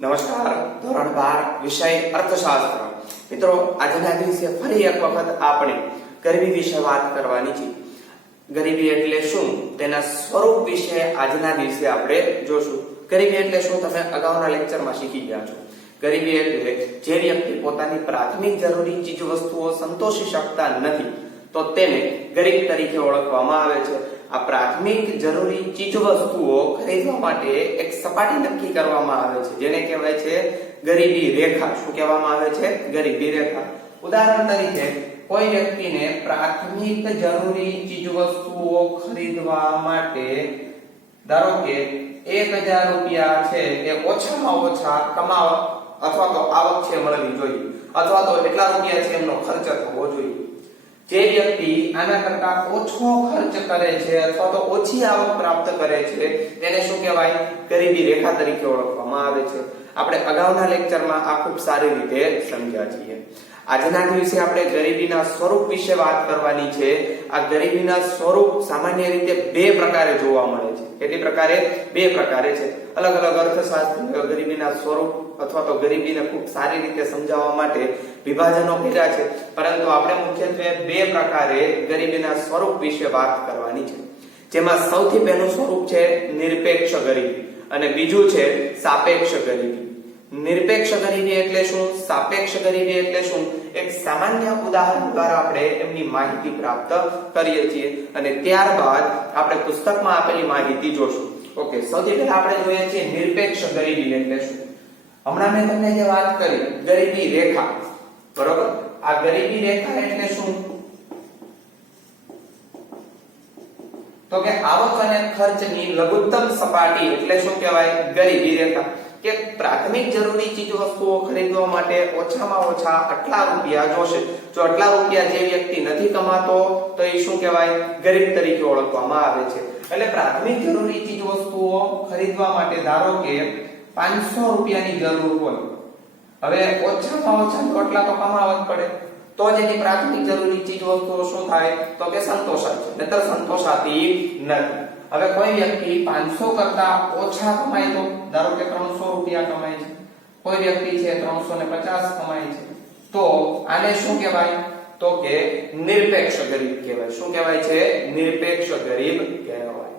નમસ્કાર. ધોરણ 12 વિષય અર્થશાસ્ત્ર. મિત્રો, આજના દિવસે ફરી એક વખત આપણે ગરીબી વિશે વાત કરવાની છે. ગરીબી એટલે શું તેના સ્વરૂપ વિશે આજના દિવસે આપણે જોશું. ગરીબી એટલે શું તમે અગાઉના લેક્ચરમાં શીખી ગયા છો. ગરીબી એટલે જે વ્યક્તિ પોતાની પ્રાથમિક જરૂરી ચીજવસ્તુઓ સંતોષી શકતા નથી તો તેને ગરીબ તરીકે ઓળખવામાં આવે છે. આ પ્રાથમિક જરૂરી ચીજવસ્તુઓ ખરીદવા માટે એક સપાટી નક્કી કરવામાં આવે છે જેને કહેવાય છે ગરીબી રેખા. શું કહેવામાં આવે છે? ગરીબી રેખા. ઉદાહરણ તરીકે કોઈ વ્યક્તિને પ્રાથમિક જરૂરી ચીજવસ્તુઓ ખરીદવા માટે ધારો કે 1000 રૂપિયા છે એ ઓછામાં ઓછા કમાવા અથવા તો આવક છે મળવી જોઈએ અથવા તો એટલા રૂપિયા છે એમનો ખર્ચ થવો જોઈએ. જે વ્યક્તિ આના કરતા ઓછો ખર્ચ કરે છે અથવા તો ઓછી આવક પ્રાપ્ત કરે છે તેને શું કહેવાય? ગરીબી રેખા તરીકે ઓળખવામાં આવે છે. આપણે અગાઉના લેક્ચરમાં આ ખૂબ સારી રીતે સમજ્યા છીએ. આજના દિવસે આપણે ગરીબીના સ્વરૂપ વિશે વાત કરવાની છે. આ ગરીબીના સ્વરૂપ સામાન્ય રીતે બે પ્રકારે જોવા મળે છે. કેટલી પ્રકારે? બે પ્રકારે છે. અલગ અલગ અર્થશાસ્ત્રીઓ ગરીબીના સ્વરૂપ અથવા તો ગરીબીને ખૂબ સારી રીતે સમજાવવા માટે વિભાજનો કર્યા છે, પરંતુ આપણે મુખ્યત્વે બે પ્રકારે ગરીબીના સ્વરૂપ વિશે વાત કરવાની છે. જેમાં સૌથી પહેલું સ્વરૂપ છે નિરપેક્ષ ગરીબી અને બીજું છે સાપેક્ષ ગરીબી. નિરપેક્ષ ગરીબી એટલે શું? સાપેક્ષ ગરીબી એટલે શું? એક સામાન્ય ઉદાહરણ દ્વારા આપણે એમની માહિતી પ્રાપ્ત કરીએ છીએ અને ત્યારબાદ આપણે પુસ્તકમાં આપેલી માહિતી જોશું. ઓકે, સૌથી પહેલા આપણે જોઈએ છીએ નિરપેક્ષ ગરીબી એટલે શું. હમણાં મેં તમને જે વાત કરી ગરીબી રેખા, બરોબર? આ ગરીબી રેખા એટલે શું? તો કે આવક અને ખર્ચની લઘુત્તમ સપાટી એટલે શું કહેવાય? ગરીબી રેખા. કે પ્રાથમિક જરૂરી ચીજવસ્તુઓ ખરીદવા માટે ઓછામાં ઓછા આટલા રૂપિયા જોશે. જો આટલા રૂપિયા જે વ્યક્તિ નથી કમાતો તો એ શું કહેવાય? ગરીબ તરીકે ઓળખવામાં આવે છે. એટલે પ્રાથમિક જરૂરી ચીજવસ્તુઓ ખરીદવા માટે ધારો કે 500 રૂપિયાની જરૂર હોય. હવે ઓછામાં ઓછા આટલા તો કમાવા જ પડે તો જ એની પ્રાથમિક જરૂરી ચીજવસ્તુઓ શું થાય? તો કે સંતોષાય છે, નહીતર સંતોષાતી નથી. હવે કોઈ વ્યક્તિ 500 કરતા ઓછા કમાય તો ધારો કે 300 રૂપિયા કમાય છે, કોઈ વ્યક્તિ છે 350 કમાય છે, તો આને શું કહેવાય? તો કે નિરપેક્ષ ગરીબ કહેવાય. શું કહેવાય છે? નિરપેક્ષ ગરીબ કહેવાય.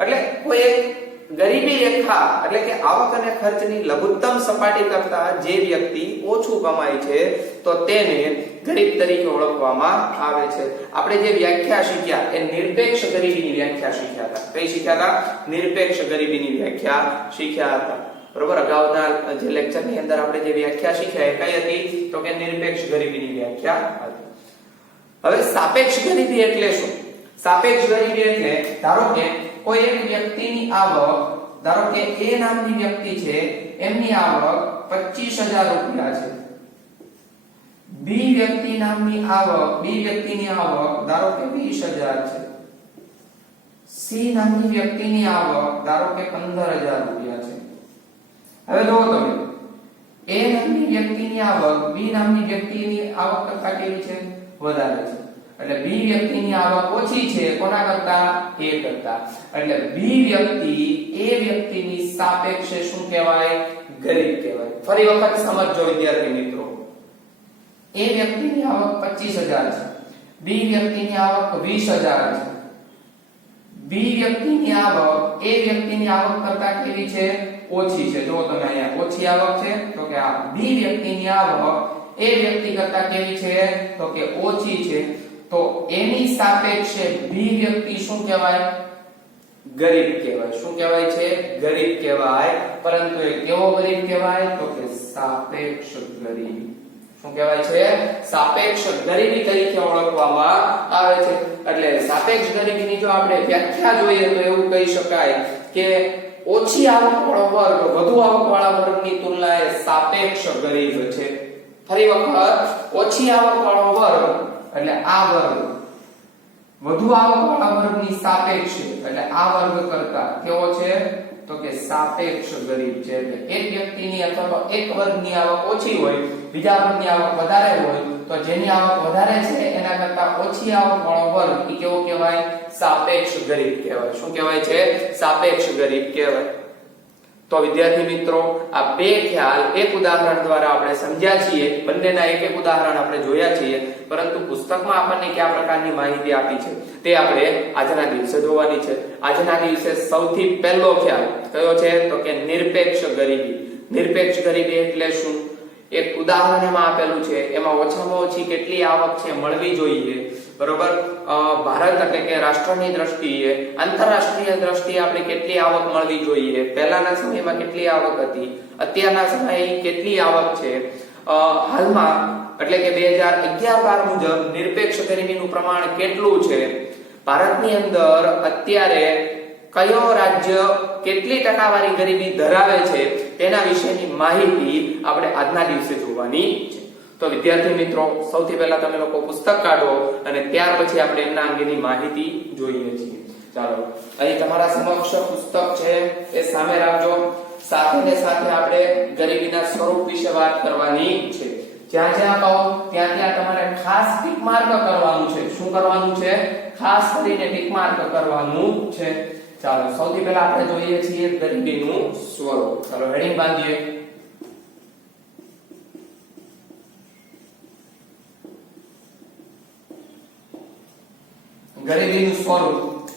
એટલે કોઈ એક ગરીબી રેખા એટલે કે આવક અને ખર્ચની લઘુત્તમ સપાટી કરતા જે વ્યક્તિ ઓછું કમાય છે તો તેને ગરીબ તરીકે ઓળખવામાં આવે છે. આપણે જે વ્યાખ્યા શીખ્યા એ નિરપેક્ષ ગરીબીની વ્યાખ્યા શીખ્યા હતા. કઈ શીખ્યા હતા? નિરપેક્ષ ગરીબીની વ્યાખ્યા શીખ્યા હતા. બરોબર? અગાઉના જે લેક્ચરની અંદર આપણે જે વ્યાખ્યા શીખ્યા એ કઈ હતી? તો કે નિરપેક્ષ ગરીબીની વ્યાખ્યા હતી. હવે સાપેક્ષ ગરીબી એટલે શું? સાપેક્ષ ગરીબી એટલે ધારો કે કોઈ એક વ્યક્તિની આવક, ધારો કે એ નામની વ્યક્તિ છે એમની આવક 25000 રૂપિયા છે. બી વ્યક્તિ નામની આવક, બી વ્યક્તિની આવક ધારો કે 20000 છે. સી નામની વ્યક્તિની આવક ધારો કે 15000 રૂપિયા છે. હવે જુઓ તમે, એ નામની વ્યક્તિની આવક બી નામની વ્યક્તિની આવક કરતા કેવી છે? વધારે છે. એટલે બી વ્યક્તિની આવક ઓછી છે કોના કરતા? એ કરતા. એટલે બી વ્યક્તિ એ વ્યક્તિની સાપેક્ષે શું કહેવાય? ગરીબ કહેવાય. ફરી વખત સમજજો વિદ્યાર્થી મિત્રો. એ વ્યક્તિની આવક 25000 છે, બી વ્યક્તિની આવક 20000 છે. બી વ્યક્તિની આવક એ વ્યક્તિની આવક કરતા કેવી છે? ઓછી છે. જો તમે અહીંયા ઓછી આવક છે તો કે આ બી વ્યક્તિની આવક એ વ્યક્તિ કરતા કેવી છે? તો કે ઓછી છે. તો એની સાપેક્ષે બી વ્યક્તિ શું કહેવાય? ગરીબ કહેવાય. શું કહેવાય છે? ગરીબ કહેવાય. પરંતુ એ કેવો ગરીબ કહેવાય? તો કે સાપેક્ષ ગરીબ. શું કહેવાય છે? સાપેક્ષ ગરીબી તરીકે ઓળખવામાં આવે છે. એટલે સાપેક્ષ ગરીબીની જો આપણે વ્યાખ્યા જોઈએ તો એવું કહી શકાય કે ઓછી આવકવાળો વર્ગ વધુ આવકવાળા વર્ગની તુલનાએ સાપેક્ષ ગરીબ છે. ફરી વખત, ઓછી આવકવાળો વર્ગ એટલે આ વર્ગ વધુ આવકવાળા વર્ગની સાપેક્ષે એટલે આ વર્ગ કરતા કેવો છે? તો કે સાપેક્ષ ગરીબ છે. એટલે એક વ્યક્તિની અથવા તો એક વર્ગની આવક ઓછી હોય, બીજા વર્ગની આવક વધારે હોય તો જેની આવક વધારે છે એના કરતા ઓછી આવક વાળો વર્ગ એ કેવો કહેવાય? સાપેક્ષ ગરીબ કહેવાય. શું કહેવાય છે? સાપેક્ષ ગરીબ કહેવાય. તો વિદ્યાર્થી મિત્રો, આ બે ખ્યાલ એક ઉદાહરણ દ્વારા આપણે સમજ્યા છીએ, બંનેના એક એક ઉદાહરણ આપણે જોયા છીએ, પરંતુ પુસ્તકમાં આપણને કયા પ્રકારની માહિતી આપી છે તે આપણે આજના દિવસે જોવાની છે. આજના દિવસે સૌથી પહેલો ખ્યાલ કયો છે? તો કે નિરપેક્ષ ગરીબી. નિરપેક્ષ ગરીબી એટલે શું? એક ઉદાહરણ એમાં આપેલું છે, એમાં ઓછામાં ઓછી કેટલી આવક છે મળવી જોઈએ, બરોબર? ભારત એટલે કે રાષ્ટ્રની દ્રષ્ટિએ, આંતરરાષ્ટ્રીય દ્રષ્ટિએ આપણે કેટલી આવક મળવી જોઈએ, પહેલાના સમયમાં કેટલી આવક હતી, અત્યારના સમયે કેટલી આવક છે, હાલમાં એટલે કે 2011-12 મુજબ નિરપેક્ષ ગરીબીનું પ્રમાણ કેટલું છે, ભારતની અંદર અત્યારે કયો રાજ્ય કેટલી ટકાવારી ગરીબી ધરાવે છે, તેના વિશેની માહિતી આપણે આજના દિવસે જોવાની છે. તો વિદ્યાર્થી મિત્રો, સૌથી પહેલા તમે લોકો પુસ્તક કાઢો અને ત્યાર પછી આપણે એમના અંગેની માહિતી જોઈએ છીએ. ચાલો, અહીં તમારા સમક્ષ પુસ્તક છે, એ સામે રાખજો. સાથે ને સાથે આપણે ગરીબીના સ્વરૂપ વિશે વાત કરવાની છે. જ્યાં જ્યાં કહો ત્યાં ત્યાં તમારે ખાસ ટિક માર્ક કરવાનું છે. શું કરવાનું છે? ખાસ કરીને ટિક માર્ક કરવાનું છે. ચાલો, સૌથી પહેલા આપણે જોઈએ છીએ ગરીબીનું સ્વરૂપ. ચાલો, હેડિંગ બાંધીએ. ગરીબીનું સ્વરૂપ,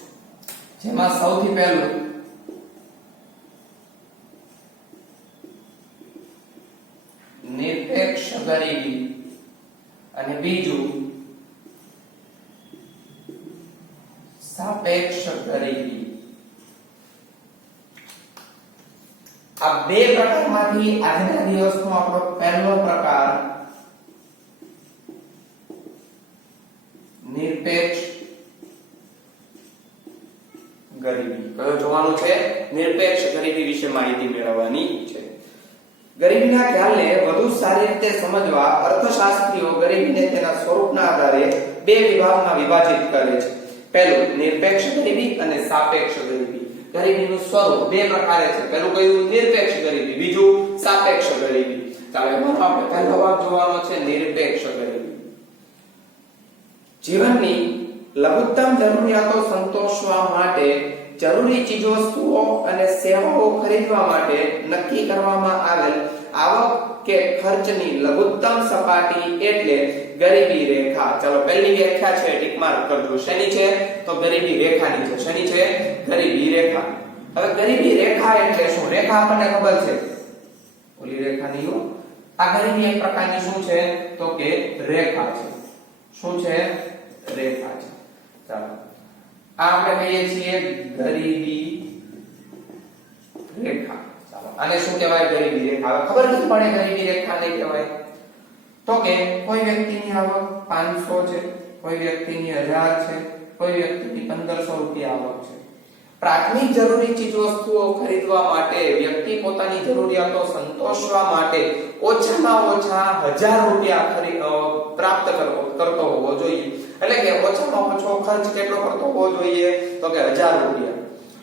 જેમાં સૌથી પહેલું નિરપેક્ષ ગરીબી અને બીજું સાપેક્ષ ગરીબી. આ બે પ્રકારમાંથી આજના દિવસનો આપણો પહેલો પ્રકાર નિરપેક્ષ ગરીબી કયો જોવાનું છે? નિરપેક્ષ ગરીબી વિશે માહિતી મેળવવાની છે. ગરીબીના ખ્યાલને વધુ સારી રીતે સમજવા અર્થશાસ્ત્રીઓ ગરીબીને તેના સ્વરૂપના આધારે બે વિભાગમાં વિભાજિત કરે છે. પહેલું નિરપેક્ષ ગરીબી અને સાપેક્ષ ગરીબી. ગરીબીનું સ્વરૂપ બે પ્રકારે છે. પહેલું કયું? નિરપેક્ષ ગરીબી, બીજું સાપેક્ષ ગરીબી. ચાલો, એમાં આપણે પહેલો ભાગ જોવાનો છે નિરપેક્ષ ગરીબી. જીવનની લઘુત્તમ જરૂરિયાતો સંતોષવા માટે જરૂરી ચીજવસ્તુઓ અને સેવાઓ ખરીદવા માટે નક્કી કરવામાં આવેલ આવક કે ખર્ચની લઘુત્તમ સપાટી એટલે ગરીબી રેખા. ચાલો, પહેલી વ્યાખ્યા છે, ટિક માર્ક કરજો. શેની છે? તો ગરીબી રેખાની છે. શેની છે? ગરીબી રેખા. હવે ગરીબી રેખા એટલે શું? રેખા આપણને ખબર છે, ઓલી રેખા નહીં. આ ગરીબી એક પ્રકારની શું છે? તો કે રેખા છે. શું છે? રેખા છે. ચાલો, આ આપણે કહીએ છીએ ગરીબી રેખા. ચાલો, આને શું કહેવાય? ગરીબી રેખા. હવે ખબર નથી પડે ગરીબી રેખા ને કહેવાય તો કે કોઈ વ્યક્તિની આવક 500 છે, કોઈ વ્યક્તિની 1000 છે, કોઈ વ્યક્તિની 1500 રૂપિયા આવક છે. પ્રાથમિક જરૂરી ચીજવસ્તુઓ ખરીદવા માટે વ્યક્તિ પોતાની જરૂરિયાતો સંતોષવા માટે ઓછામાં ઓછા 1000 રૂપિયા પ્રાપ્ત કરતો હોવો જોઈએ. એટલે કે ઓછામાં ઓછો ખર્ચ કેટલો કરતો હોવો જોઈએ? તો કે 1000 રૂપિયા.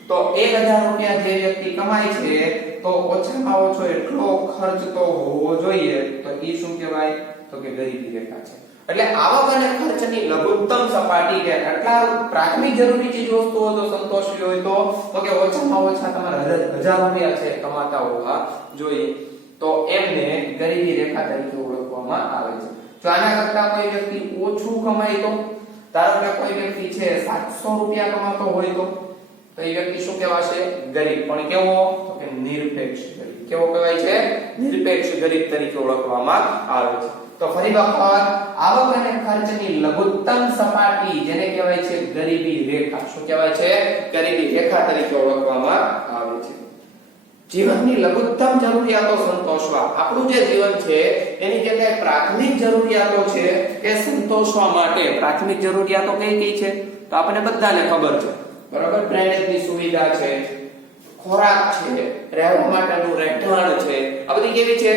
તો 1000 રૂપિયા જે વ્યક્તિ કમાય છે તો ઓછામાં ઓછો એટલો ખર્ચ તો હોવો જોઈએ. તો એ શું કહેવાય? તો કે ગરીબી રેખા છે. એટલે આવક અને ખર્ચની લઘુત્તમ સપાટી કે આટલા પ્રાથમિક જરૂરી ચીજવસ્તુઓ જો સંતોષવી હોય તો કે ઓછામાં ઓછા તમારે 1000 રૂપિયા છે કમાતા હોવા જોઈએ. તો એમને ગરીબી રેખા તરીકે ઓળખવામાં આવે છે. જો આના કરતા કોઈ વ્યક્તિ ઓછું કમાય તો, ધારો કે કોઈ વ્યક્તિ છે 700 રૂપિયા કમાતો હોય તો એ વ્યક્તિ શું કહેવાશે? ગરીબ. પણ કેવો? તો કે નિરપેક્ષ ગરીબ. કેવો કહેવાય છે? નિરપેક્ષ ગરીબ તરીકે ઓળખવામાં આવે છે. તો ફરી વખત, આવક અને ખર્ચની લઘુત્તમ સપાટી જેને કહેવાય છે ગરીબી રેખા. શું કહેવાય છે? ગરીબી રેખા તરીકે ઓળખવામાં આવે છે. જીવનની લઘુત્તમ જરૂરિયાતો સંતોષવા, આપણું જે જીવન છે એની જે કઈ પ્રાથમિક જરૂરિયાતો છે એ સંતોષવા માટે, પ્રાથમિક જરૂરિયાતો કઈ કઈ છે? તો આપણને બધાને ખબર છે, બરાબર? ડ્રેનેજની સુવિધા છે, ખોરાક છે, રહેવા માટેનું રહેઠાણ છે, આ બધી કેવી છે?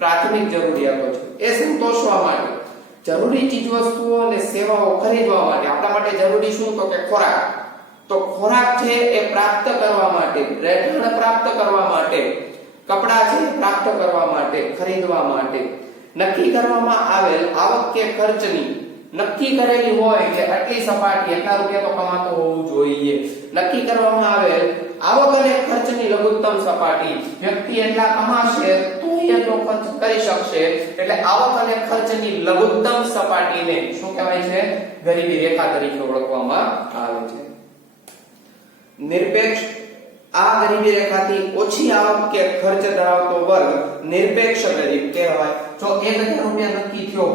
પ્રાથમિક જરૂરિયાતો છે. એ સંતોષવા માટે જરૂરી ચીજવસ્તુઓ અને સેવાઓ ખરીદવા માટે આપણા માટે જરૂરી શું? તો કે ખોરાક. તો ખોરાક છે એ પ્રાપ્ત કરવા માટે, રહેઠાણ પ્રાપ્ત કરવા માટે, કપડાં છે પ્રાપ્ત કરવા માટે, ખરીદવા માટે નક્કી કરવામાં આવેલ આવક કે ખર્ચની નક્કી કરેલી હોય કે આટલી સપાટી એટલા રૂપિયા તો કમાતો હોવું જોઈએ. નક્કી કરવામાં આવેલ આવક અને ખર્ચની લઘુત્તમ સપાટી, વ્યક્તિ એટલા કમાશે તો એટલો ખર્ચ કરી શકશે, એટલે આવક અને ખર્ચની લઘુત્તમ સપાટીને શું કહેવાય છે? ગરીબી રેખા તરીકે ઓળખવામાં આવે છે. નિરપેક્ષ આ ગરીબી રેખાથી ઓછી આવક કે ખર્ચ ધરાવતો વર્ગ નિરપેક્ષ ગરીબ કહેવાય. જો 1000 રૂપિયા નક્કી થયો,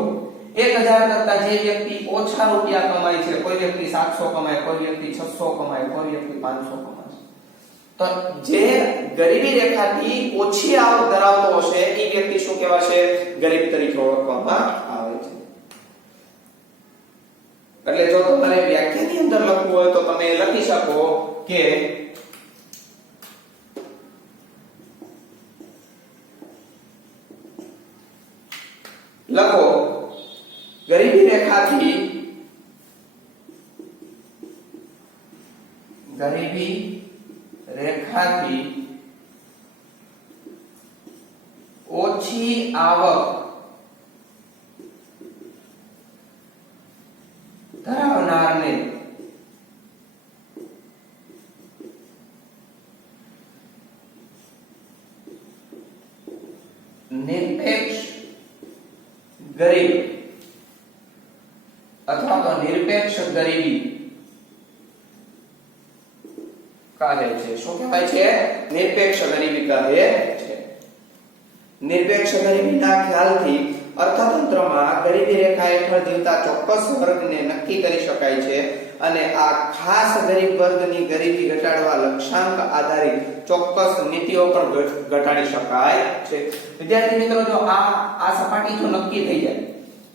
1000 કરતા જે વ્યક્તિ ઓછા રૂપિયા કમાય છે, કોઈ વ્યક્તિ 700 કમાય, કોઈ વ્યક્તિ 600 કમાય, કોઈ વ્યક્તિ 500 કમાય, તો જે ગરીબી રેખાથી ઓછી આવક ધરાવતો હશે એ વ્યક્તિ શું કહેવાશે? ગરીબ તરીકે ઓળખવામાં આવે છે. એટલે જો તમારે વ્યાખ્યાની અંદર લખવું હોય તો તમે લખી શકો કે લખો ગરીબી રેખાથી ઓછી આવક ધરાવનારને નિરપેક્ષ ગરીબ અથવા તો નિરપેક્ષ ગરીબી કહે છે. શું કહેવાય છે? નિરપેક્ષ ગરીબી કહે છે. નિરપેક્ષ ગરીબીના ખ્યાલથી અર્થતંત્રમાં ગરીબી રેખા હેઠળ જીવતા ચોક્કસ વર્ગને નક્કી કરી શકાય છે અને આ ખાસ ગરીબ વર્ગની ગરીબી ઘટાડવા લક્ષ્યાંક આધારિત ચોક્કસ નીતિઓ પણ ઘટાડી શકાય છે. વિદ્યાર્થી મિત્રો, જો આ સપાટી જો નક્કી થઈ જાય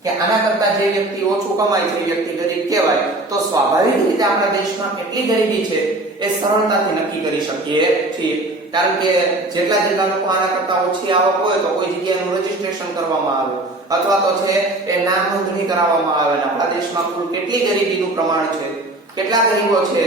કે આના કરતા જે વ્યક્તિ ઓછું કમાય છે એ વ્યક્તિ ગરીબ કહેવાય, તો સ્વાભાવિક રીતે આપણા દેશમાં કેટલી ગરીબી છે એ સરળતાથી નક્કી કરી શકીએ છીએ. કારણ કે જેટલા લોકો આના કરતા ઓછી આવક હોય તો કોઈ જગ્યાનું રજીસ્ટ્રેશન કરવામાં આવે અથવા તો છે એ નામ નોંધણી કરાવવામાં આવે. આપણા દેશમાં કુલ કેટલી ગરીબીનું પ્રમાણ છે, કેટલા ગરીબો છે,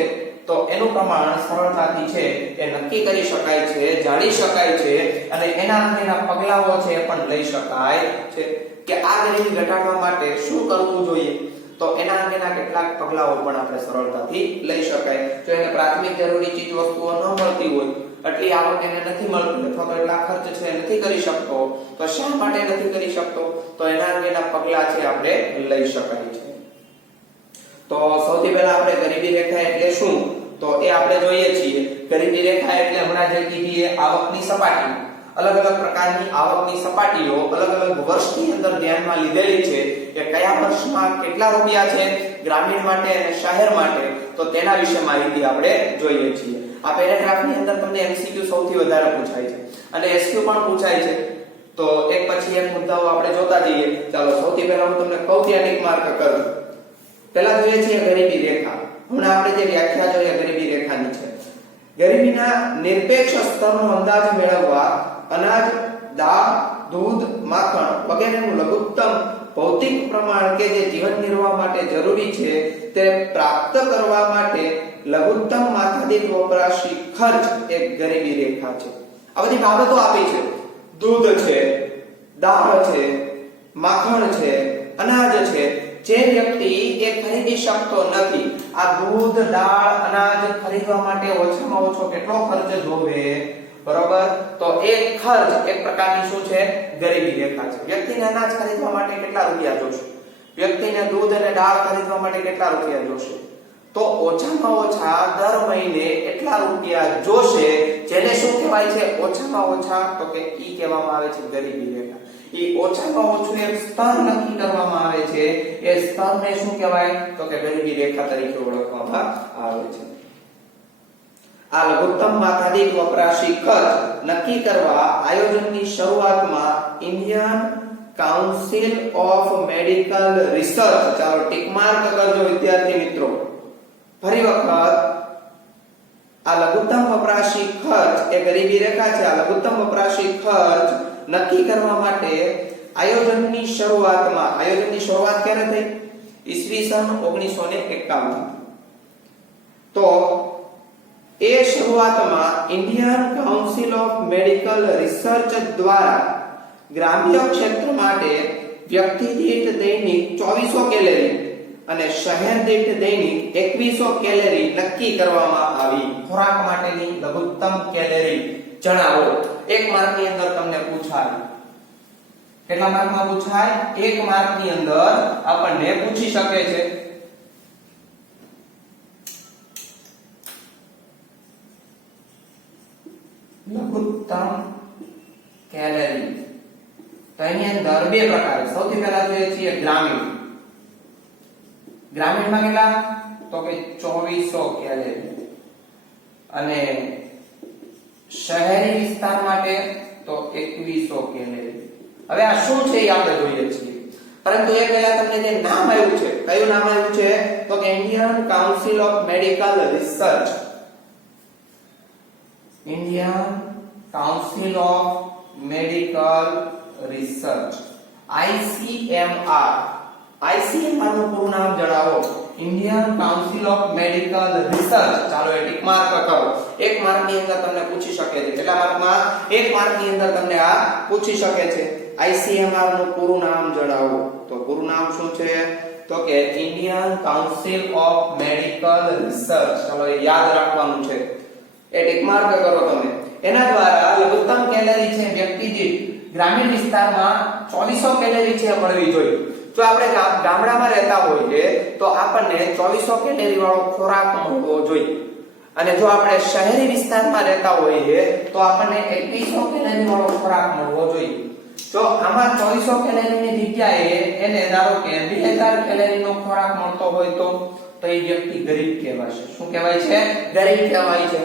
તો એનું પ્રમાણ સરળતાથી છે એ નક્કી કરી શકાય છે, જાણી શકાય છે અને એના અંગેના પગલાઓ છે એ પણ લઈ શકાય છે કે આ ગરીબી ઘટાડવા માટે શું કરવું જોઈએ. તો એના અંગેના કેટલાક પગલાઓ પણ આપણે સરળતાથી લઈ શકાય. જો એને પ્રાથમિક જરૂરી ચીજ વસ્તુઓ ન મળતી હોય, એટલી આવક એને નથી મળતી અથવા તો એટલા ખર્ચ છે નથી કરી શકતો, તો શા માટે નથી કરી શકતો? તો એના અંગેના પગલા છે આપણે લઈ શકાય છે. તો સૌથી પહેલા આપણે ગરીબી રેખા એટલે શું, તો એ આપણે જોઈએ છીએ. ગરીબી રેખા એટલે હમણાં જે કીધી આવકની સપાટી, અલગ અલગ પ્રકારની આવકની સપાટીઓ અલગ અલગ વર્ષની અંદર ધ્યાનમાં લીધેલી છે કે કયા વર્ષમાં કેટલા રૂપિયા છે ગ્રામીણ માટે અને શહેર માટે, તો તેના વિશે માહિતી આપણે જોઈએ છીએ. આ પેરેગ્રાફની અંદર તમને એમસીક્યુ સૌથી વધારે પૂછાય છે અને એસક્યુ પણ પૂછાય છે. તો એક પછી એક મુદ્દાઓ આપણે જોતા જઈએ. ચાલો સૌથી પહેલા હું તમને કૌટિલ્યનિક માર્ક કરું. પહેલા જોઈએ છીએ ગરીબી રેખા. હમણાં આપણે જે વ્યાખ્યા જોઈએ ગરીબી રેખાની છે. ગરીબીના નિરપેક્ષ સ્તરનો અંદાજ મેળવવા અનાજ, દાળ, દૂધ, માખણ વગેરેનું લઘુત્તમ ભૌતિક પ્રમાણ કે જે જીવન નિર્વાહ માટે જરૂરી છે તે પ્રાપ્ત કરવા માટે લઘુત્તમ માથાદીઠ વપરાશી ખર્ચ એક ગરીબી રેખા છે. આ બધી બાબતો આપી છે. દૂધ છે, દાળ છે, માખણ છે, અનાજ છે. જે વ્યક્તિ એ ખરીદી શકતો નથી, આ દૂધ, દાળ, અનાજ ખરીદવા માટે ઓછામાં ઓછો કેટલો ખર્ચ જોવે, બરોબર? તો એક ખર્ચ એક પ્રકારની શું છે? ગરીબી રેખા છે. વ્યક્તિને અનાજ ખરીદવા માટે કેટલા રૂપિયા જોશે? વ્યક્તિને દૂધ અને દાળ ખરીદવા માટે કેટલા રૂપિયા જોશે? તો ઓછામાં ઓછા દર મહિને એટલા રૂપિયા જોશે, જેને શું કહેવાય છે? ઓછામાં ઓછા, તો કે ઈ કહેવામાં આવે છે ગરીબી રેખા. ઈ ઓછામાં ઓછું એક સ્તર નક્કી કરવામાં આવે છે, એ સ્તરને શું કહેવાય? તો કે ગરીબી રેખા તરીકે ઓળખવામાં આવે છે. આ લઘુત્તમ માથાદીઠ વપરાશી ખર્ચ નક્કી કરવા આયોજનની શરૂઆતમાં Indian council of medical research, ચાલો ટિક માર્ક કરજો વિદ્યાર્થી મિત્રો. ફરી વખત, આ લઘુત્તમ વપરાશી ખર્ચ એ ગરીબી રેખા છે. આ લઘુત્તમ વપરાશી ખર્ચ નક્કી કરવા માટે આયોજનની શરૂઆત ક્યારે થઈ? ઈસવીસન 1951. તો એ શરૂઆતમાં Indian council of medical research દ્વારા ગ્રામ્ય ક્ષેત્ર માટે વ્યક્તિ દીઠ દૈનિક 2400 કેલરી અને શહેર દીઠ દૈનિક 2100 કેલરી નક્કી કરવામાં આવી. ખોરાક માટેની લઘુત્તમ કેલરી જણાવો. 1 માર્કની અંદર તમને પૂછાય. કેટલા માર્કમાં પૂછાય? 1 માર્કની અંદર આપણને પૂછી શકે છે. લઘુત્તમ કેલરી. તો એની અંદર બે પ્રકાર. સૌથી પહેલા જોઈએ છીએ ગ્રામીણ. ગ્રામીણમાં કેટલા? તો કે 2400 કેલરી. અને શહેરી વિસ્તાર માટે તો 2100 કેલરી. હવે આ શું છે એ આપણે જોઈએ છીએ. પરંતુ એ પહેલા તમને જે નામ આવ્યું છે, કયું નામ આવ્યું છે? તો કે Indian council of medical research. Indian council of medical research, ICMR. ICMR નું પૂરું નામ જણાવો. Indian council of medical research. ચાલો એ ટિક માર્ક કરો. 1 માર્ક ની અંદર તમને પૂછી શકે છે. કેટલા માર્કમાં? 1 માર્ક ની અંદર તમને આ પૂછી શકે છે. ICMR નું પૂરું નામ જણાવો. તો પૂરું નામ શું છે? તો કે Indian council of medical research. ચાલો એ યાદ રાખવાનું છે. એ ટિક માર્ક કરો તમે. એના દ્વારા લઘુત્તમ કેલરી છે વ્યક્તિ દીઠ ગ્રામીણ વિસ્તારમાં 2400 કેલરી છે મળવી જોઈએ. જો આપણે ગામડામાં રહેતા હોઈએ તો આપણને 2400 કેલરી વાળો ખોરાક મળવો જોઈએ. અને જો આપણે શહેરી વિસ્તારમાં રહેતા હોઈએ તો આપણને 2100 કેલરી વાળો ખોરાક મળવો જોઈએ. જો આમાં 2400 કેલરીની જગ્યાએ એને ધારો કે 2000 કેલરીનો ખોરાક મળતો હોય તો એ વ્યક્તિ ગરીબ કહેવાશે. શું કહેવાય છે? ગરીબ કહેવાય છે.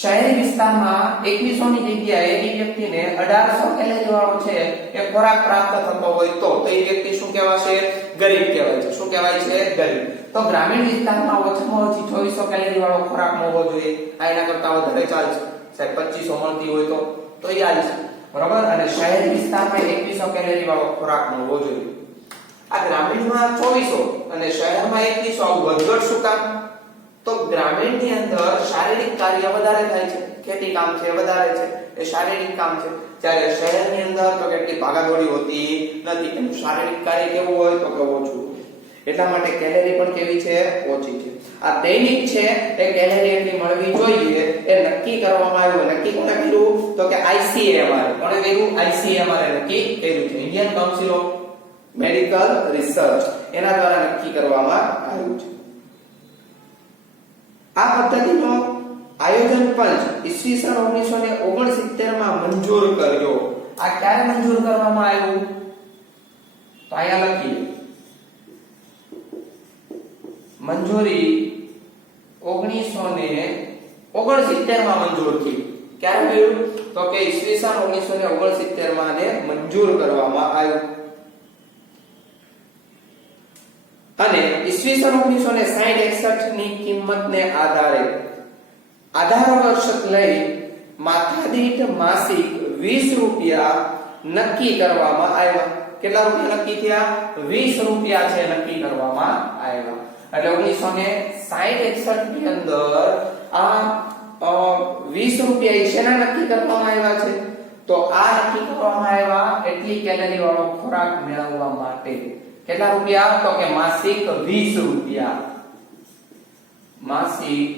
શહેરી વિસ્તારમાં 2100 ની જગ્યાએ એ વ્યક્તિને 1800 કેલરી વાળો છે એ ખોરાક પ્રાપ્ત થતો હોય તો એ વ્યક્તિ શું કહેવાશે? ગરીબ કહેવાય છે. શું કહેવાય છે? ગરીબ. તો ગ્રામીણ વિસ્તારમાં ઓછામાં ઓછી 2400 કેલરી વાળો ખોરાક મળવો જોઈએ. આ એના કરતા વધારે ચાલશે. સાહેબ 2500 મળતી હોય તો એ ચાલશે. બરાબર. અને શહેરી વિસ્તારમાં 2100 કેલરી વાળો ખોરાક મળવો જોઈએ. આ ગ્રામીણમાં 2400 અને શહેરમાં 2100 આવું વધઘટ શું કામ? તો ગ્રામીણની અંદર શારીરિક કાર્ય વધારે થાય છે. ખેતી કામ છે વધારે છે, એ શારીરિક કામ છે. જ્યારે શહેરની અંદર તો કેટલી ભાગાદોડી હોતી નથી. એનું શારીરિક કાર્ય કેવું હોય? તો કે ઓછું. એટલા માટે કેલરી પણ કેવી છે? ઓછી છે. આ દૈનિક છે એ કેલરી એટલી મળવી જોઈએ એ નક્કી કરવામાં આવ્યું. નક્કી કોણે કર્યું? તો કે ICMR. કોણે કર્યું? ICMR એ નક્કી કર્યું છે. Indian council of medical research એના દ્વારા નક્કી કરવામાં આવ્યું છે. આ પદ્ધતિનો આયોજન પંચ ઈસવીસન 1969 માં મંજૂર કર્યો. આ ક્યારે મંજૂર કરવામાં આવ્યું? તો અહીંયા લખીએ. મંજૂરી 1969 માં મંજૂર થઈ. ક્યારે થયું? તો કે ઈસવીસન 1969 માં આને મંજૂર કરવામાં આવ્યું. અને ઈસવીસન 1960-61 ની કિંમતને આધારે આધાર વર્ષ લઈ માથાદીઠ માસિક 20 રૂપિયા નક્કી કરવામાં આવ્યા. કેટલા રૂપિયા નક્કી થયા? 20 રૂપિયા છે નક્કી કરવામાં આવ્યા. એટલે 1960-61 ની અંદર આ 20 રૂપિયા શેના નક્કી કરવામાં આવ્યા છે? તો આ નક્કી કરવામાં આવ્યા એટલી કેલરી વાળો ખોરાક મેળવવા માટે. કેટલા રૂપિયા? તો કે માસિક 20 રૂપિયા. માસિક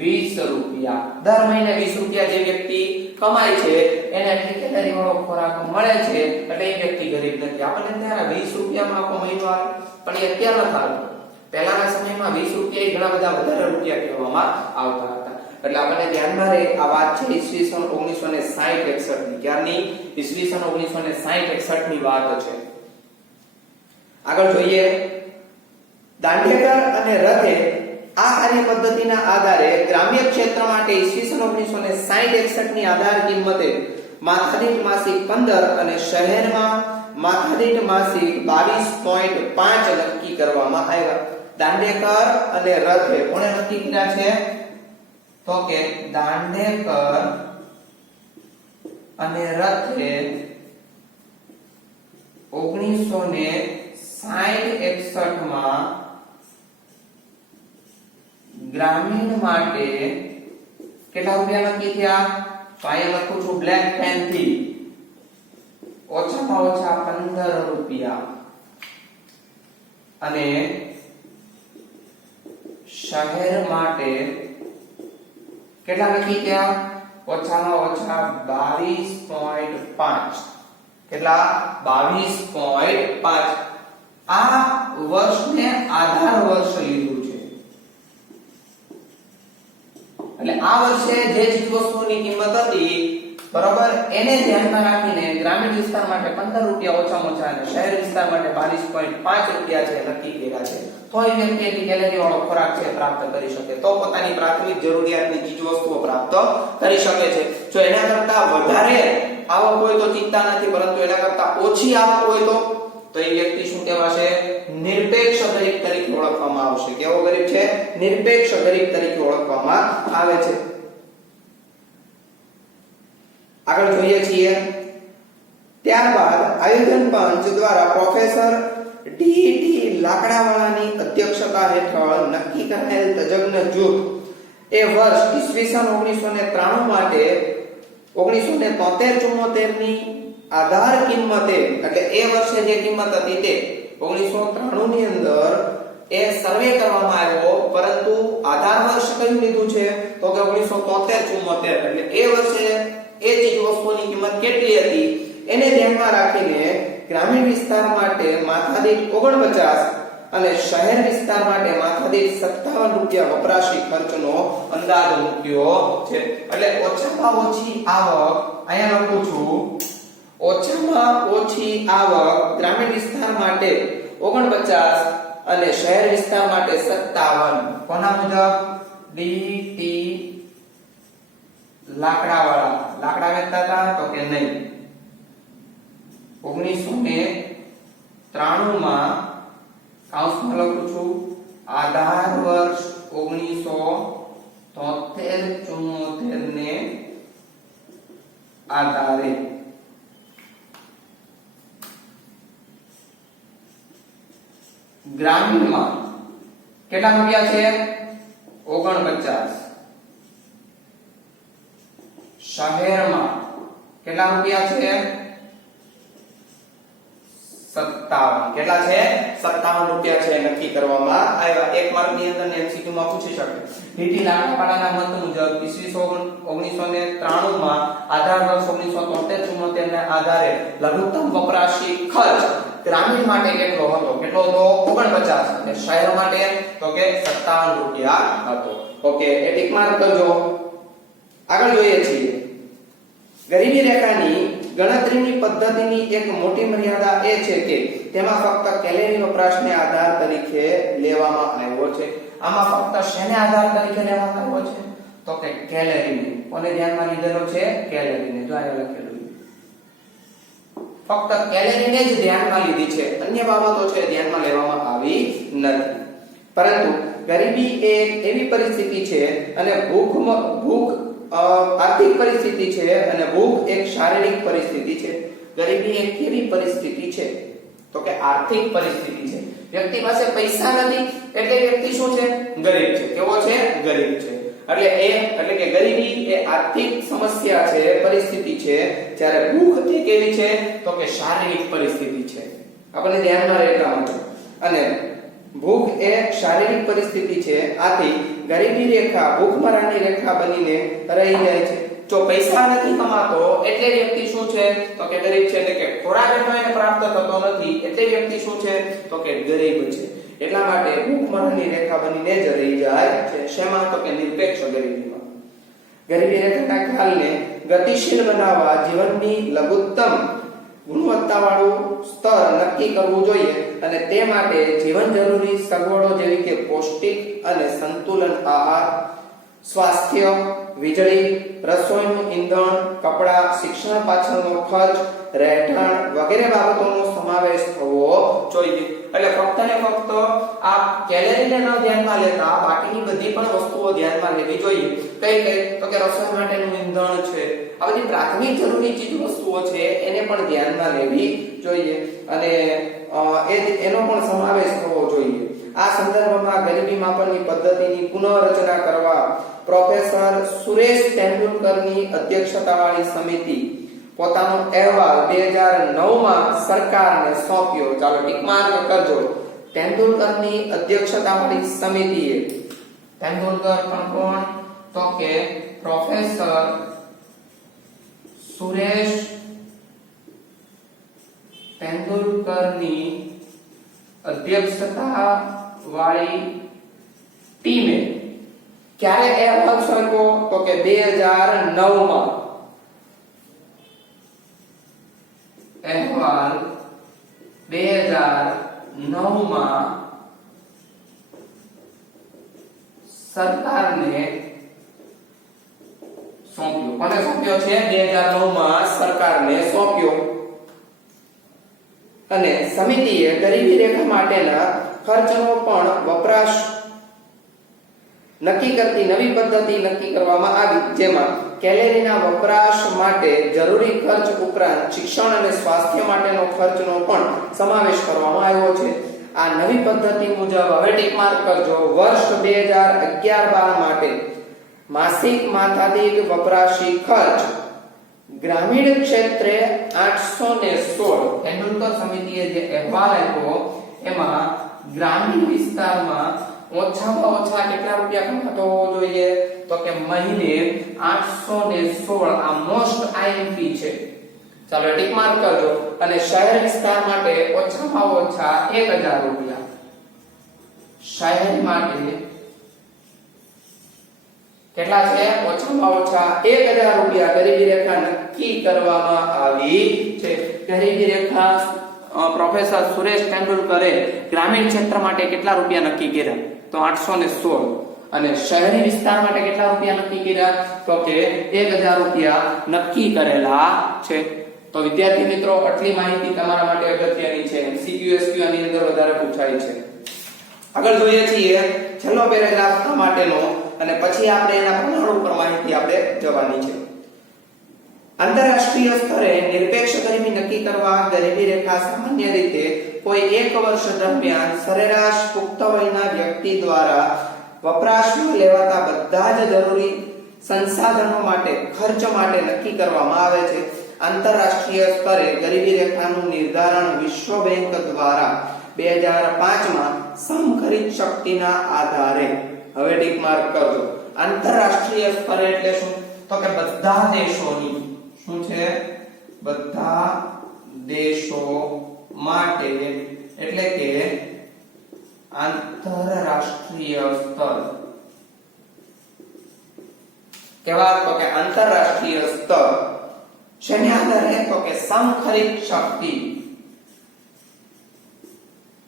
20 રૂપિયા. દર મહિને 20 રૂપિયા જે વ્યક્તિ કમાય છે એને એટલી કેલરી વાળો ખોરાક મળે છે એટલે એ વ્યક્તિ ગરીબ નથી. આપણને ત્યારે 20 રૂપિયામાં આખો મહિનો આવે પણ એ અત્યારે નથી આવતો. પહેલાના સમયમાં 20 રૂપિયા ઘણા બધા વધારે રૂપિયા કહેવામાં આવતા હતા. એટલે આપણને ધ્યાનમાં રહે આ વાત છે ઈસવીસન 1960-61 ની. ક્યારની? ઈસવીસન 1960-61 ની વાત છે. આગળ જોઈએ. દાંડેકર અને રથે આ કાર્ય પદ્ધતિના આધારે ગ્રામ્ય ક્ષેત્ર માટે ઈસવીસન 1960-61 ની આધાર કિંમતે માથાદીઠ માસિક 15 અને શહેરમાં માથાદીઠ માસિક 22.5 નક્કી કરવામાં આવ્યા. દાંડેકર અને રથે કોણે નક્કી કર્યા છે? તો કે દાંડેકર અને રથે 1960-61 માં ગ્રામીણ માટે કેટલા રૂપિયા નક્કી થયા? તો અહીંયા લખું છું બ્લેક પેન થી. ઓછામાં ઓછા 15 રૂપિયા અને શહેર માટે કેટલા નક્કી થયા? ઓછામાં ઓછા 22.5. કેટલા? 22.5. આ વર્ષને આધાર વર્ષ લીધું છે. એટલે આ વર્ષે જે ચીજ વસ્તુની કિંમત હતી બરોબર એને ધ્યાનમાં રાખીને ગ્રામીણ વિસ્તાર માટે 15 રૂપિયા ઓછામાં ઓછા અને શહેર વિસ્તાર માટે 22.5 રૂપિયા છે નક્કી કર્યા છે. તો એ વ્યક્તિ કેલેરી વાળો ખોરાક છે પ્રાપ્ત કરી શકે, તો પોતાની પ્રાથમિક જરૂરિયાતની ચીજ વસ્તુઓ પ્રાપ્ત કરી શકે છે. જો એના કરતા વધારે આવક હોય તો ચિંતા નથી, પરંતુ એના કરતા ઓછી આવક હોય તો એ વ્યક્તિ શું કહેવાશે? નિરપેક્ષ ગરીબ તરીકે ઓળખવામાં આવશે. કેવો ગરીબ છે? નિરપેક્ષ ગરીબ તરીકે ઓળખવામાં આવે છે. આગળ જોઈએ છીએ. ત્યારબાદ આયોજન પંચ દ્વારા પ્રોફેસર ડી.ટી. લાકડાવાળાની અધ્યક્ષતા હેઠળ નક્કી કરાયેલ તજજ્ઞ જૂથ એ વર્ષ ઈસવીસન 1993 માટે 1973-74 ની આધાર કિંમતે, એટલે એ વર્ષે જે કિંમત હતી તે 1993 ની અંદર એ સર્વે કરવામાં આવ્યો, પરંતુ આધાર વર્ષ કયું લીધું છે? તો કે 1973-74. એટલે એ વર્ષે એ ચીજ વસ્તુની કિંમત કેટલી હતી એને ધ્યાનમાં રાખીને ગ્રામીણ વિસ્તાર માટે માથાદીઠ 49 અને શહેર વિસ્તાર માટે માથાદીઠ 57 રૂપિયા વપરાશી ખર્ચનો અંદાજ મૂક્યો છે. એટલે ઓછામાં ઓછી આવક, અહીંયા લખું છું, ઓછામાં ઓછી આવક ગ્રામીણ વિસ્તાર માટે 49 અને શહેર વિસ્તાર માટે 57. કોના મુજબ? ડી.ટી. લાકડા વેચતા હતા તો કે નહીં. 1993 માં કાઉન્સમાં લખું છું આધાર વર્ષ 1973-74 ને આધારે ગ્રામીણમાં કેટલા રૂપિયા છે? 49. શહેરમાં કેટલા રૂપિયા છે? 57. કેટલા છે? 57 રૂપિયા છે નક્કી કરવામાં આવ્યા. એક માર્ક ની અંદર ને MCQ માં પૂછી શકે. ડી.ટી. લાકડાવાળાના મત મુજબ ઈસવીસન 1993 માં આધાર વર્ષ 1973-74 ના આધારે લઘુત્તમ વપરાશી ખર્ચ ગ્રામીણ માટે કેટલો હતો? કેટલો હતો? 49. અને શહેર માટે તો કે 57 રૂપિયા હતો. ઓકે, એ ટિક માર્ક કરજો. આગળ જોઈએ છીએ. ગરીબી રેખાની ગણતરીની પદ્ધતિની એક મોટી મર્યાદા એ છે કે તેમાં ફક્ત કેલેરી વપરાશને આધાર તરીકે લેવામાં આવ્યો છે. આમાં ફક્ત શેને આધાર તરીકે લેવામાં આવ્યો છે? તો કે કેલેરીને. કોને ધ્યાનમાં લીધેલો છે? કેલેરીને. જો અહીંયા લખેલું ફક્ત કેલેરીને જ ધ્યાનમાં લીધી છે, અન્ય બાબતો છે ધ્યાનમાં લેવામાં આવી નથી. પરંતુ ગરીબી એ એવી પરિસ્થિતિ છે અને ભૂખ આર્થિક પરિસ્થિતિ છે અને ભૂખ એક શારીરિક પરિસ્થિતિ છે. ગરીબી એક કેવી પરિસ્થિતિ છે? તો કે આર્થિક પરિસ્થિતિ છે. વ્યક્તિ પાસે પૈસા નથી એટલે વ્યક્તિ શું છે? ગરીબ છે. કેવો છે? ગરીબ છે. એટલે કે ગરીબી એ આર્થિક સમસ્યા છે, પરિસ્થિતિ છે, જ્યારે ભૂખ તે કેવી છે? તો કે શારીરિક પરિસ્થિતિ છે. આપણે ધ્યાનમાં રાખવાનું છે. અને ભૂખ એ શારીરિક પરિસ્થિતિ છે. આથી ગરીબી રેખા ભૂખમરાની રેખા બનીને રહી જાય છે. જો પૈસા નથી કમાતો એટલે વ્યક્તિ શું છે? તો કે ગરીબ છે. એટલે કે ખોરાક એને પ્રાપ્ત થતો નથી એટલે વ્યક્તિ શું છે? તો કે ગરીબ છે. એટલા માટે ભૂખમરાની રેખા બનીને જ રહી જાય છે. શેમાં? તો કે નિરપેક્ષ ગરીબીમાં. ગરીબી રેખાના ખ્યાલને ગતિશીલ બનાવવા જીવનની લઘુત્તમ ગુણવત્તાવાળું સ્તર નક્કી કરવું જોઈએ અને તે માટે જીવન જરૂરી સગવડો જેવી કે પૌષ્ટિક અને સંતુલન આહાર, સ્વાસ્થ્ય, વીજળી, રસોઈનું ઈંધણ, કપડાં, શિક્ષણ પાછળનો ખર્ચ, રહેઠાણ વગેરે બાબતોનો સમાવેશ થવો જોઈએ. એટલે ફક્ત ને ફક્ત આ કેલેરીને ન ધ્યાનમાં લેતા બાકીની બધી પણ વસ્તુઓ ધ્યાનમાં લેવી જોઈએ. કઈ તો કે રસોઈ માટેનું ઈંધણ છે, આ બધી પ્રાથમિક જરૂરી ચીજ વસ્તુઓ છે એને પણ ધ્યાનમાં લેવી જોઈએ અને એનો પણ સમાવેશ થવો જોઈએ. આ સંદર્ભમાં ગરીબી માપનની પદ્ધતિની પુનઃરચના કરવા પ્રોફેસર સુરેશ તેંડુલકરની અધ્યક્ષતાવાળી સમિતિ પોતાનો અહેવાલ 2009 માં સરકારને સોંપ્યો. ચાલો ટિક માર્ક કરજો. તેંડુલકરની અધ્યક્ષતાવાળી સમિતિએ, તેંડુલકર પણ કોણ? તો કે પ્રોફેસર સુરેશ તેંડુલકરની અધ્યક્ષતા વાળી ટીમે ક્યારે એ અહેવાલ સોંપ્યો? તો કે 2009 માં. અહેવાલ 2009 માં સરકારને સોંપ્યો. કોને સોંપ્યો છે? 2009 માં સરકારને સોંપ્યો. અને સમિતિએ ગરીબી રેખા માટેના ખર્ચનો પણ વપરાશ નક્કી કરતી નવી પદ્ધતિ નક્કી કરવામાં આવી, જેમાં કેલેરીના વપરાશ માટે જરૂરી ખર્ચ ઉપરાંત શિક્ષણ અને સ્વાસ્થ્ય માટેનો ખર્ચનો પણ સમાવેશ કરવામાં આવ્યો છે. આ નવી પદ્ધતિ મુજબ હવે ટીક માર્ક કરજો. વર્ષ 2011-12 માટે માસિક માથાદીઠ વપરાશી ખર્ચ ગ્રામીણ ક્ષેત્રે 816. તેંડુલકર સમિતિએ જે અહેવાલ આપ્યો એમાં ગ્રામીણ વિસ્તારમાં ઓછામાં ઓછા કેટલા રૂપિયા કમાતો હોવો જોઈએ? તો કે મહિને 816. આ મોસ્ટ આઈએમપી છે. ચાલો ટીક માર્ક કરજો. અને શહેર વિસ્તાર માટે ઓછામાં ઓછા 1000 રૂપિયા. શહેર માટે કેટલા છે? ઓછામાં ઓછા 1000 રૂપિયા ગરીબી રેખા નક્કી કરવામાં આવી છે. ગરીબી રેખા પ્રોફેસર સુરેશ તેંડુલકરે ગ્રામીણ ક્ષેત્ર માટે કેટલા રૂપિયા નક્કી કર્યા? તો 816. અને શહેરી વિસ્તાર માટે કેટલા રૂપિયા નક્કી કર્યા? તો કે 1000 રૂપિયા નક્કી કરેલા છે. તો વિદ્યાર્થી મિત્રો, આટલી માહિતી તમારા માટે અગત્યની છે. MCQ આની અંદર વધારે પૂછાય છે. આગળ જોઈએ છીએ છેલ્લો પેરેગ્રાફ માટેનો, અને પછી આપણે એના પ્રમાણ ઉપર માહિતી આપણે જવાની છે. આંતરરાષ્ટ્રીય સ્તરે નિરપેક્ષ ગરીબી નક્કી કરવા ગરીબી રેખા સામાન્ય રીતે કોઈ એક વર્ષ દરમિયાન સરેરાશ પુખ્ત વયના વ્યક્તિ દ્વારા વપરાશમાં લેવાતા બધા જ જરૂરી સંસાધનો માટે ખર્ચ માટે નક્કી કરવામાં આવે છે. આંતરરાષ્ટ્રીય સ્તરે ગરીબી રેખાનું નિર્ધારણ વિશ્વ બેંક દ્વારા 2005 માં સમખરીદ શક્તિના આધારે. હવે ટીક માર્ક કરજો. આંતરરાષ્ટ્રીય સ્તરે એટલે શું? તો કે બધા દેશોની, શું છે? બધા દેશો માટે, એટલે કે આંતરરાષ્ટ્રીય સ્તર. કેવા? તો કે આંતરરાષ્ટ્રીય સ્તર શેને આધારે? તો કે સમખરીદ શક્તિ.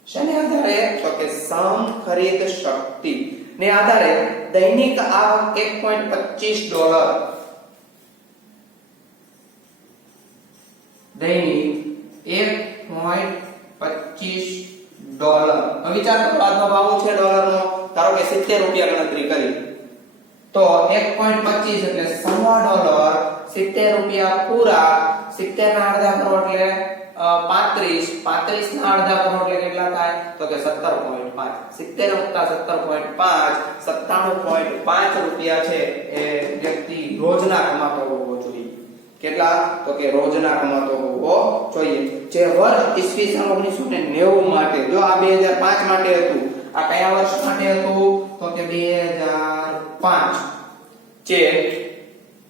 શેને આધારે? તો કે સમખરીદ શક્તિ ને આધારે દૈનિક આવક $1.25. દૈનિક $1.25. વિચાર કરો, આજનો ભાવ છે ડોલરનો, ધારો કે 70 રૂપિયા ગણતરી કરી તો 1.25 એટલે $1.25. 70 રૂપિયા પૂરા, 70 ના અડધા કરો એટલે 35, 35 ના અડધા કરો એટલે કેટલા થાય? તો કે 17.5. 70 + 17.5 97.5 રૂપિયા છે એ વ્યક્તિ રોજના કમાતો હોવો જોઈએ. કેટલા? તો કે રોજના કમાતો હોવો જોઈએ. જે વર્ષ ઈસવીસન 1990 માટે, જો આ 2005 માટે હતું, આ કયા વર્ષ માટે હતું? તો કે 2005. જે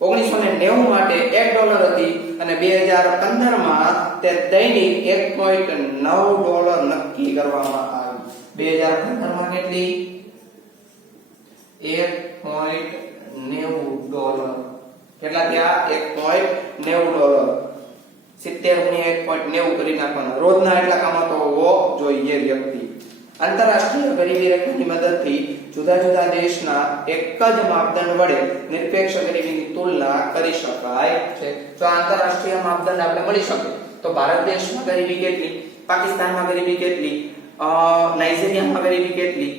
1990 માટે $1 હતી અને 2015 માં તે દૈનિક $1.9 નક્કી કરવામાં આવી. 2015 માં કેટલી? $1.90. કેટલા થયા? $1.90. 70 × 1.90 કરી નાખવાના. રોજના એટલા કમાતો હોવો જોઈએ વ્યક્તિ. આંતરરાષ્ટ્રીય ગરીબી રેખાની મદદથી જુદા જુદા દેશના એક જ માપદંડ વડે નિરપેક્ષ ગરીબીની તુલના કરી શકાય છે. જો આંતરરાષ્ટ્રીય માપદંડ આપણે મળી શકે તો ભારત દેશમાં ગરીબી કેટલી, પાકિસ્તાનમાં ગરીબી કેટલી, નાઇજીરિયામાં ગરીબી કેટલી,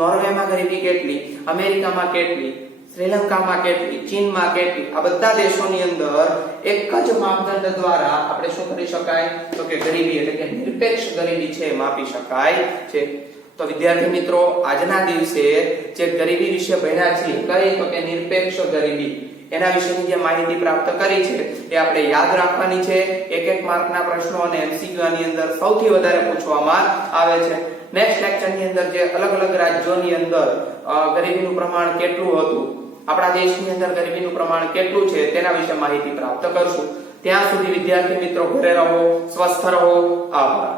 નોર્વેમાં ગરીબી કેટલી, અમેરિકામાં કેટલી, શ્રીલંકામાં કેટલી, ચીનમાં કેટલી, આ બધા દેશોની અંદર એક જ માપદંડ દ્વારા આપણે શું કરી શકાય? તો કે ગરીબી એટલે કે નિરપેક્ષ ગરીબી છે માપી શકાય છે. તો વિદ્યાર્થી મિત્રો, આજના દિવસે જે ગરીબી વિશે ભણ્યા છીએ, કઈ? તો કે નિરપેક્ષ ગરીબી, એના વિશેની જે માહિતી પ્રાપ્ત કરી છે એ આપણે યાદ રાખવાની છે. એક માર્કના પ્રશ્નો અને MCQ આની અંદર સૌથી વધારે પૂછવામાં આવે છે. નેક્સ્ટ લેક્ચરની અંદર જે અલગ અલગ રાજ્યોની અંદર ગરીબીનું પ્રમાણ કેટલું હતું, આપણા દેશની અંદર ગરીબીનું પ્રમાણ કેટલું છે તેના વિશે માહિતી પ્રાપ્ત કરશું. ત્યાં સુધી વિદ્યાર્થી મિત્રો ઘરે રહો, સ્વસ્થ રહો. આભાર.